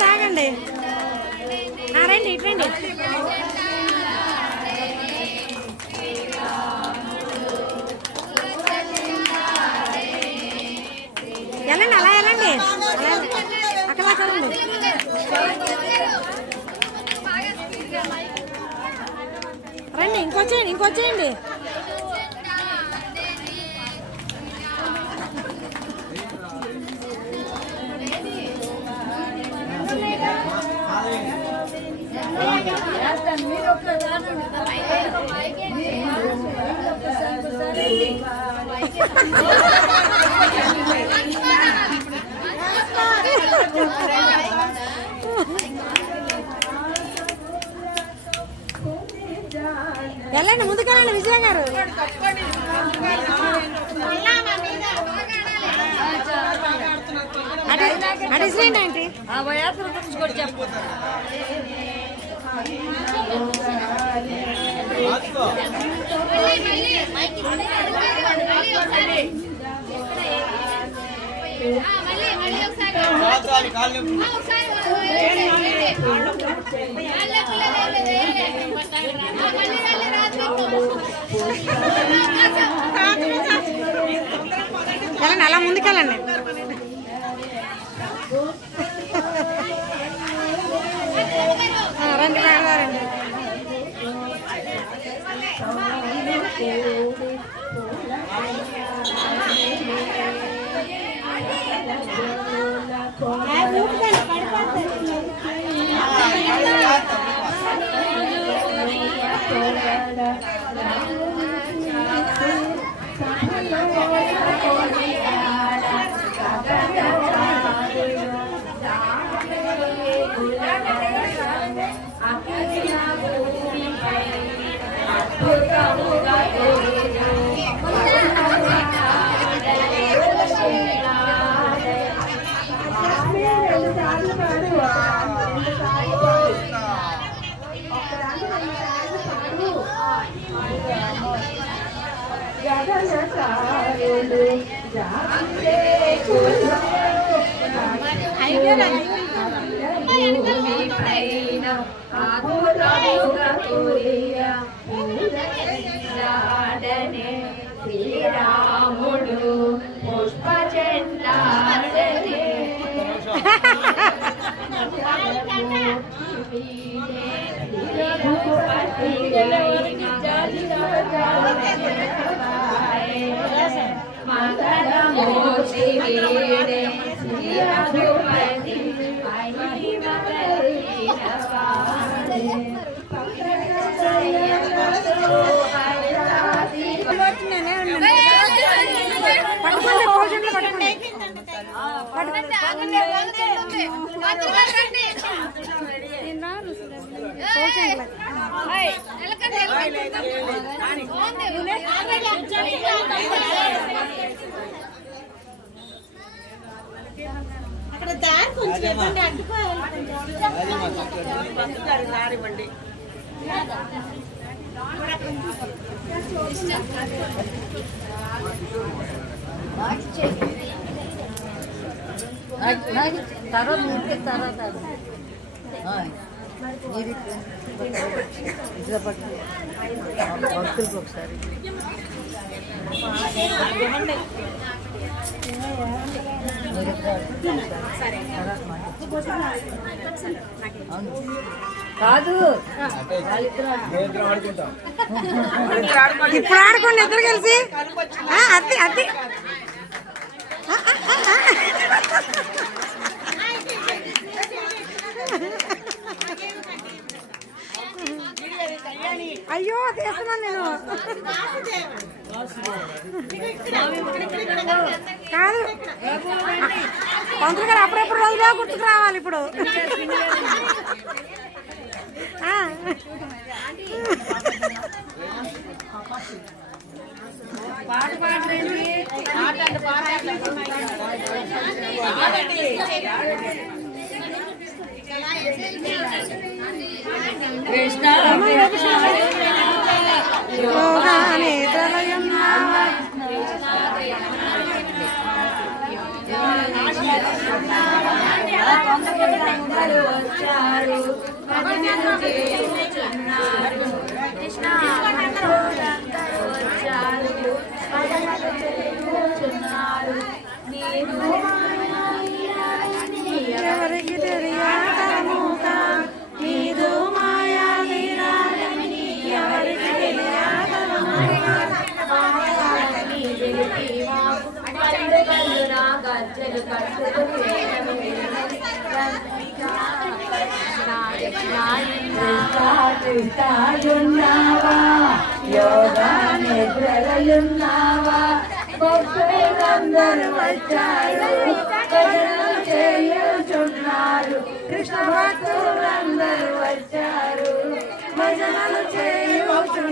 రాగండి రండి ఇట్రండి వెళ్ళండి అలా వెళ్ళండి అక్కడ అక్కడండి రండి ఇంకొచ్చేయండి వెళ్ళండి ముందుకెళ్ళండి విజయ గారు అడిసిరేండి ఆంటీ యాత్ర గురించి కూడా చెప్పు వెళ్ళండి అలా ముందుకెళ్ళండి రండి రండి శ్రీరాముడు పుష్ప చెందాడనే మంగళమూర్తి వీడే శ్రీ రఘుపతి అక్కడ దారి కొంచెం ఇవ్వండి, అడ్డుకోవాలి. భక్తులకు ఒకసారి కాదు ఇప్పుడు ఆడుకోండి ఇద్దరు కలిసి. అత్తి అత్తి అనుకుంటున్నాను నేను. కాదు పంతులు గారు అప్పుడెప్పుడు రోజులో గుర్తుకు రావాలి ఇప్పుడు. పాట పాడండి. కృష్ణ వచ్చారు ఎవరికి తెలియక నీదు మాయా ఎవరికి కృష్ణాయున్నావా యోగా నిద్రలయున్నావా భక్తులందరూ వచ్చారు భజనలు చేయుచున్నారు కృష్ణ భక్తులందరూ వచ్చారు భజనలు చేయుచున్నారు